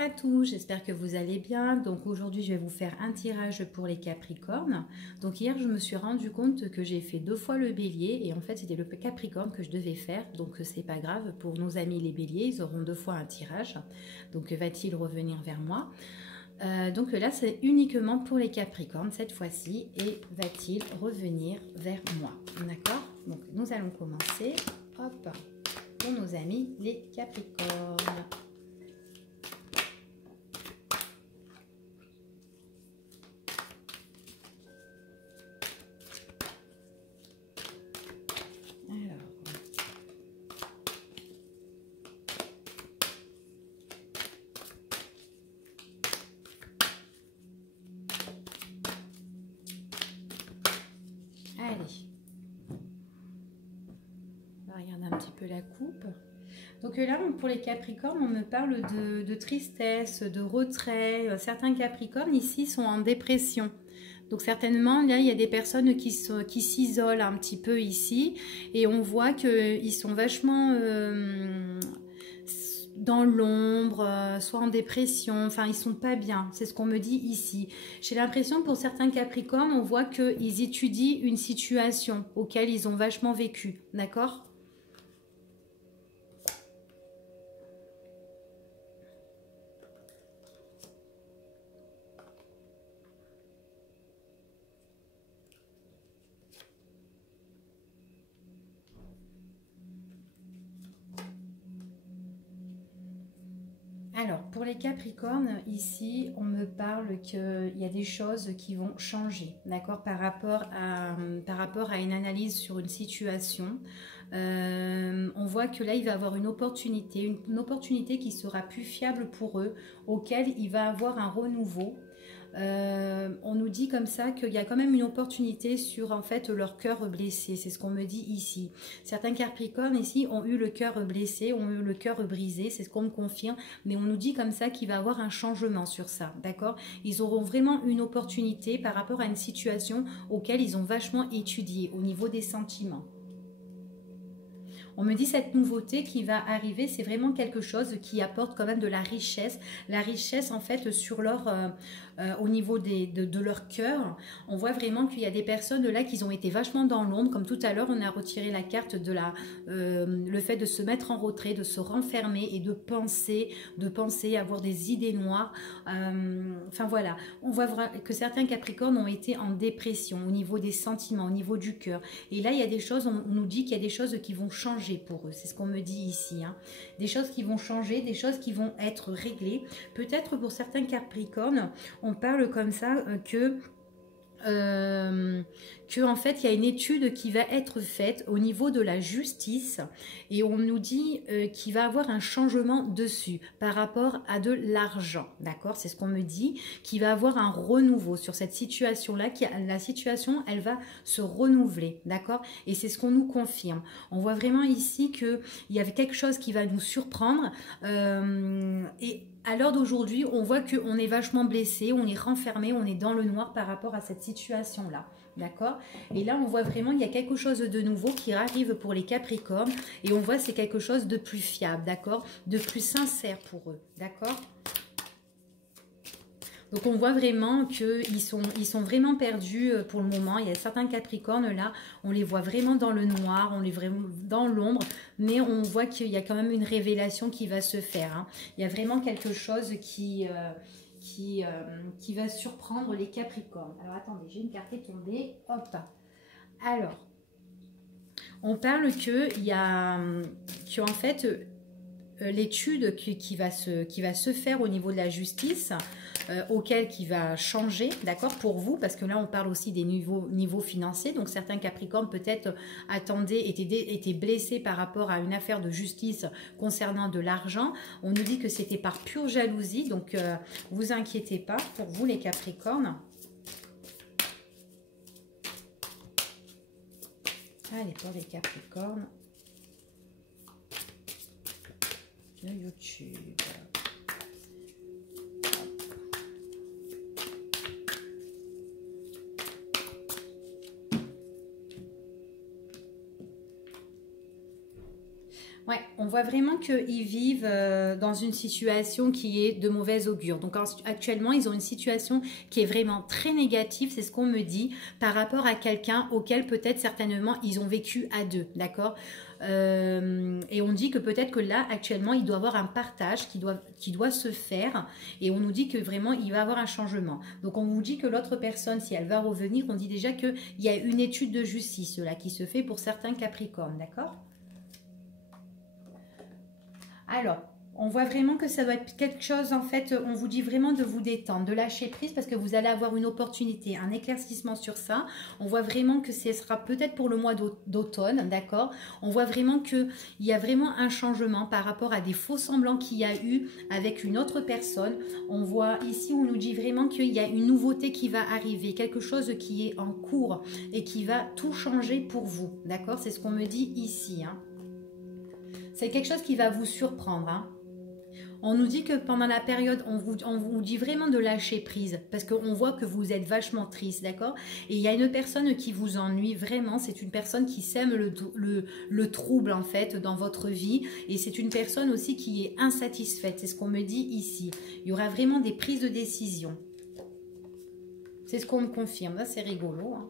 À tous, j'espère que vous allez bien. Donc aujourd'hui, je vais vous faire un tirage pour les Capricornes. Donc hier, je me suis rendu compte que j'ai fait 2 fois le Bélier et en fait, c'était le Capricorne que je devais faire. Donc c'est pas grave pour nos amis les Béliers, ils auront 2 fois un tirage. Donc va-t-il revenir vers moi? Donc là, c'est uniquement pour les Capricornes cette fois-ci et va-t-il revenir vers moi? D'accord? Donc nous allons commencer. Hop, pour nos amis les Capricornes. Allez, on va regarder un petit peu la coupe. Donc là, pour les Capricornes, on me parle de tristesse, de retrait. Certains Capricornes ici sont en dépression. Donc certainement, là, il y a des personnes qui s'isolent un petit peu ici. Et on voit qu'ils sont vachement dans l'ombre, soit en dépression. Enfin, ils sont pas bien. C'est ce qu'on me dit ici. J'ai l'impression pour certains Capricornes, on voit qu'ils étudient une situation auquel ils ont vachement vécu. D'accord ? Alors, pour les Capricornes, ici, on me parle qu'il y a des choses qui vont changer, d'accord, par rapport à une analyse sur une situation. On voit que là, il va avoir une opportunité qui sera plus fiable pour eux, auquel il va avoir un renouveau. On nous dit comme ça qu'il y a quand même une opportunité sur en fait leur cœur blessé, c'est ce qu'on me dit ici. Certains Capricornes ici ont eu le cœur blessé, ont eu le cœur brisé, c'est ce qu'on me confirme, mais on nous dit comme ça qu'il va y avoir un changement sur ça, d'accord? Ils auront vraiment une opportunité par rapport à une situation auquel ils ont vachement étudié au niveau des sentiments. On me dit cette nouveauté qui va arriver, c'est vraiment quelque chose qui apporte quand même de la richesse. La richesse en fait sur au niveau de leur cœur. On voit vraiment qu'il y a des personnes là qui ont été vachement dans l'ombre. Comme tout à l'heure, on a retiré la carte de le fait de se mettre en retrait, de se renfermer et de penser, avoir des idées noires. Enfin voilà, on voit que certains Capricornes ont été en dépression au niveau des sentiments, au niveau du cœur. Et là, il y a des choses, on nous dit qu'il y a des choses qui vont changer pour eux, c'est ce qu'on me dit ici, hein. Des choses qui vont changer, des choses qui vont être réglées. Peut-être pour certains Capricornes, on parle comme ça que en fait il y a une étude qui va être faite au niveau de la justice et on nous dit qu'il va avoir un changement dessus par rapport à de l'argent, d'accord, c'est ce qu'on me dit, qu'il va avoir un renouveau sur cette situation là, la situation elle va se renouveler, d'accord, et c'est ce qu'on nous confirme. On voit vraiment ici qu'il y avait quelque chose qui va nous surprendre et à l'heure d'aujourd'hui, on voit qu'on est vachement blessé, on est renfermé, on est dans le noir par rapport à cette situation-là. D'accord? Et là, on voit vraiment il y a quelque chose de nouveau qui arrive pour les Capricornes. Et on voit c'est quelque chose de plus fiable, d'accord? De plus sincère pour eux. D'accord? Donc on voit vraiment qu'ils sont vraiment perdus pour le moment. Il y a certains Capricornes là, on les voit vraiment dans le noir, on les voit vraiment dans l'ombre, mais on voit qu'il y a quand même une révélation qui va se faire, hein. Il y a vraiment quelque chose qui va surprendre les Capricornes. Alors attendez, j'ai une carte qui est tombée. Hop. Alors, on parle en fait l'étude qui va se faire au niveau de la justice, auquel qui va changer, d'accord, pour vous, parce que là on parle aussi des niveaux financiers, donc certains Capricornes peut-être étaient blessés par rapport à une affaire de justice concernant de l'argent. On nous dit que c'était par pure jalousie, donc vous inquiétez pas pour vous les Capricornes. Allez, pour les Capricornes, de YouTube. Ouais, on voit vraiment qu'ils vivent dans une situation qui est de mauvaise augure. Donc actuellement, ils ont une situation qui est vraiment très négative, c'est ce qu'on me dit, par rapport à quelqu'un auquel peut-être certainement ils ont vécu à deux, d'accord. Et on dit que peut-être que là, actuellement, il doit y avoir un partage qui doit se faire. Et on nous dit que vraiment, il va y avoir un changement. Donc, on vous dit que l'autre personne, si elle va revenir, on dit déjà qu'il y a une étude de justice là, qui se fait pour certains Capricornes, d'accord? Alors, on voit vraiment que ça doit être quelque chose, en fait, on vous dit vraiment de vous détendre, de lâcher prise parce que vous allez avoir une opportunité, un éclaircissement sur ça. On voit vraiment que ce sera peut-être pour le mois d'automne, d'accord? On voit vraiment qu'il y a vraiment un changement par rapport à des faux semblants qu'il y a eu avec une autre personne. On voit ici, on nous dit vraiment qu'il y a une nouveauté qui va arriver, quelque chose qui est en cours et qui va tout changer pour vous, d'accord? C'est ce qu'on me dit ici, hein. C'est quelque chose qui va vous surprendre, hein. On nous dit que pendant la période, on vous dit vraiment de lâcher prise parce qu'on voit que vous êtes vachement triste, d'accord? Et il y a une personne qui vous ennuie vraiment, c'est une personne qui sème le trouble en fait dans votre vie et c'est une personne aussi qui est insatisfaite, c'est ce qu'on me dit ici. Il y aura vraiment des prises de décision. C'est ce qu'on me confirme, là c'est rigolo, hein.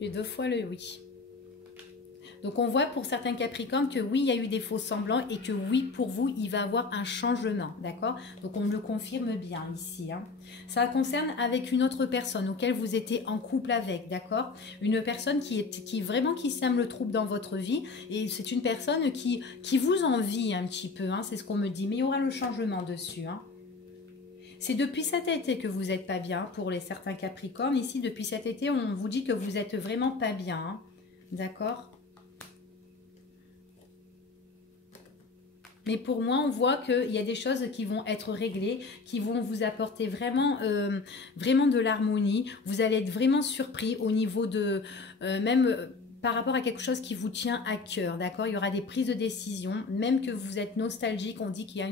J'ai 2 fois le oui. Donc, on voit pour certains Capricornes que oui, il y a eu des faux semblants et que oui, pour vous, il va y avoir un changement, d'accord? Donc, on me le confirme bien ici, hein. Ça concerne avec une autre personne auquel vous étiez en couple avec, d'accord? Une personne qui sème le trouble dans votre vie et c'est une personne qui vous envie un petit peu, hein, c'est ce qu'on me dit. Mais il y aura le changement dessus, hein. C'est depuis cet été que vous n'êtes pas bien pour certains Capricornes. Ici, depuis cet été, on vous dit que vous n'êtes vraiment pas bien, hein, d'accord? Mais pour moi, on voit qu'il y a des choses qui vont être réglées, qui vont vous apporter vraiment, vraiment de l'harmonie. Vous allez être vraiment surpris au niveau de, par rapport à quelque chose qui vous tient à cœur, d'accord? Il y aura des prises de décision, même que vous êtes nostalgique, on dit qu'il y a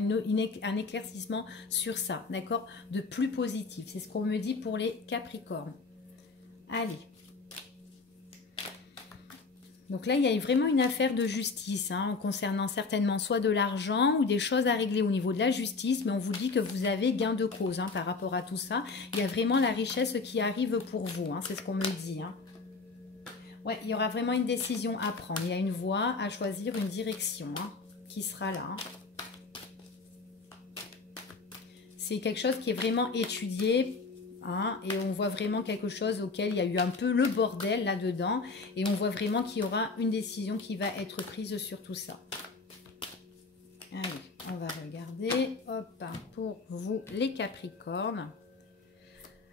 un éclaircissement sur ça, d'accord? De plus positif, c'est ce qu'on me dit pour les Capricornes. Allez. Donc là, il y a vraiment une affaire de justice, hein, concernant certainement soit de l'argent ou des choses à régler au niveau de la justice, mais on vous dit que vous avez gain de cause, hein, par rapport à tout ça. Il y a vraiment la richesse qui arrive pour vous, hein, c'est ce qu'on me dit, hein. Ouais, il y aura vraiment une décision à prendre. Il y a une voie à choisir, une direction, hein, qui sera là, hein. C'est quelque chose qui est vraiment étudié. Hein, et on voit vraiment quelque chose auquel il y a eu un peu le bordel là-dedans. Et on voit vraiment qu'il y aura une décision qui va être prise sur tout ça. Allez, on va regarder. Hop, pour vous les Capricornes.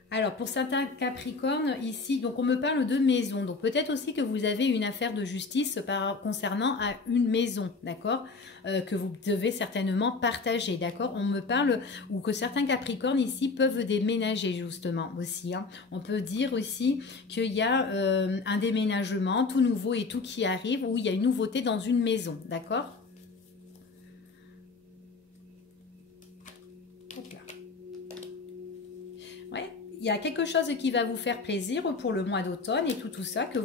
Alors, pour certains Capricornes, ici, donc on me parle de maison. Donc, peut-être aussi que vous avez une affaire de justice concernant à une maison, d'accord, que vous devez certainement partager, d'accord. On me parle, ou que certains Capricornes ici peuvent déménager, justement, aussi, hein. On peut dire aussi qu'il y a un déménagement tout nouveau et tout qui arrive, où il y a une nouveauté dans une maison, d'accord. Il y a quelque chose qui va vous faire plaisir pour le mois d'automne et tout ça, que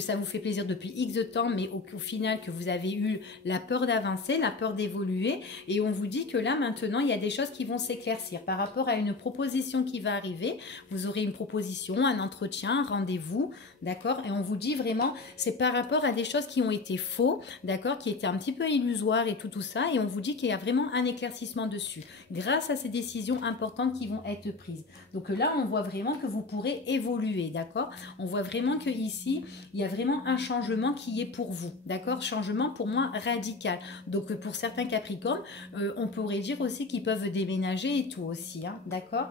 ça vous fait plaisir depuis X de temps, mais au final que vous avez eu la peur d'avancer, la peur d'évoluer. Et on vous dit que là, maintenant, il y a des choses qui vont s'éclaircir par rapport à une proposition qui va arriver. Vous aurez une proposition, un entretien, un rendez-vous, d'accord? Et on vous dit vraiment, c'est par rapport à des choses qui ont été faux, d'accord? Qui étaient un petit peu illusoires et tout ça. Et on vous dit qu'il y a vraiment un éclaircissement dessus, grâce à ces décisions importantes qui vont être prises. Donc là, on voit vraiment que vous pourrez évoluer, d'accord? On voit vraiment que ici, il y a vraiment un changement qui est pour vous, d'accord? Changement pour moi radical. Donc pour certains Capricornes, on pourrait dire aussi qu'ils peuvent déménager et tout aussi, hein, d'accord?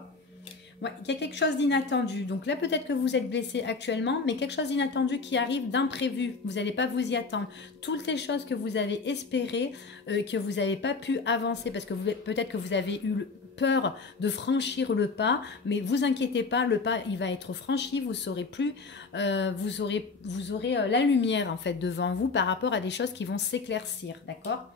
Ouais, il y a quelque chose d'inattendu. Donc là, peut-être que vous êtes blessé actuellement, mais quelque chose d'inattendu qui arrive d'imprévu. Vous n'allez pas vous y attendre. Toutes les choses que vous avez espérées, que vous n'avez pas pu avancer, parce que peut-être que vous avez eu peur de franchir le pas, mais vous inquiétez pas, le pas il va être franchi, vous saurez plus, vous aurez la lumière en fait devant vous par rapport à des choses qui vont s'éclaircir, d'accord?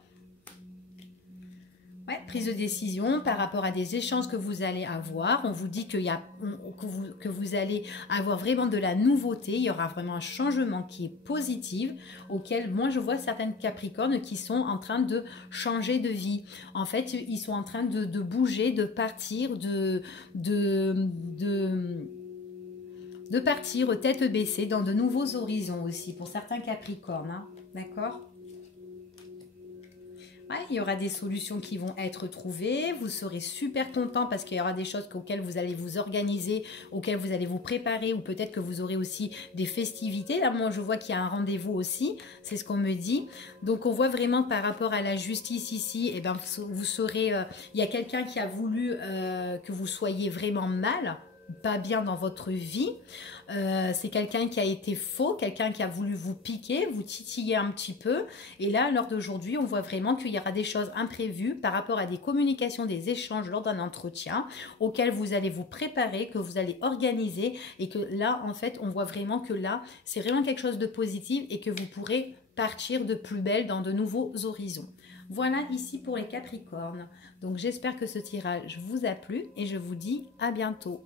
Ouais, prise de décision par rapport à des échanges que vous allez avoir. On vous dit que vous allez avoir vraiment de la nouveauté. Il y aura vraiment un changement qui est positif, auquel moi je vois certaines Capricornes qui sont en train de changer de vie. En fait, ils sont en train de bouger, de partir, de partir tête baissée dans de nouveaux horizons aussi pour certains Capricornes. Hein. D'accord ? Ouais, il y aura des solutions qui vont être trouvées. Vous serez super content parce qu'il y aura des choses auxquelles vous allez vous organiser, auxquelles vous allez vous préparer, ou peut-être que vous aurez aussi des festivités. Là, moi, je vois qu'il y a un rendez-vous aussi. C'est ce qu'on me dit. Donc, on voit vraiment par rapport à la justice ici, eh ben, vous serez... il y a quelqu'un qui a voulu que vous soyez vraiment mal, pas bien dans votre vie. C'est quelqu'un qui a été faux, quelqu'un qui a voulu vous piquer, vous titiller un petit peu. Et là, à l'heure d'aujourd'hui, on voit vraiment qu'il y aura des choses imprévues par rapport à des communications, des échanges lors d'un entretien auxquels vous allez vous préparer, que vous allez organiser. Et que là, en fait, on voit vraiment que là, c'est vraiment quelque chose de positif et que vous pourrez partir de plus belle dans de nouveaux horizons. Voilà ici pour les Capricornes. Donc, j'espère que ce tirage vous a plu et je vous dis à bientôt.